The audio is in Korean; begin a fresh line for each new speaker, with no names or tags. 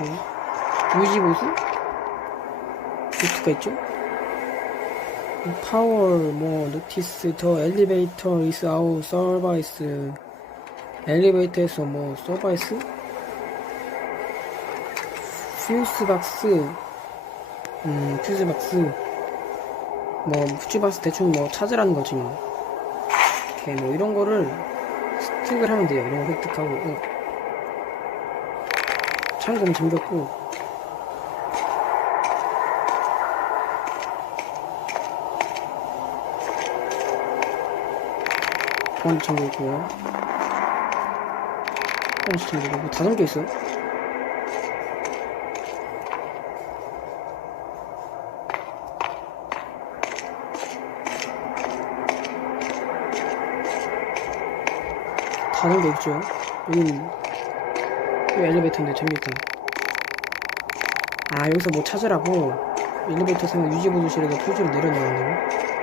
오케이. 유지보수? 루트가 있죠? 파워, 뭐, 노티스, 더 엘리베이터, 이스 아웃, 서바이스. 엘리베이터에서 뭐, 서바이스? 퓨스 박스, 음, 퓨즈 박스. 뭐, 퓨즈 박스 대충 뭐, 찾으라는 거지, 뭐. 오케이, 뭐, 이런 거를 습득을 하면 돼요. 이런 거 획득하고. 어. 창금 잠겼고. 보안 잠겼고요. 보안 잠기고, 뭐다 잠겨있어. 다 잠겨있죠. 여긴, 여기 엘리베이터인데 잠겨있다. 아, 여기서 뭐 찾으라고 엘리베이터 생각 유지보조실에다 표지를 내려놓았네요.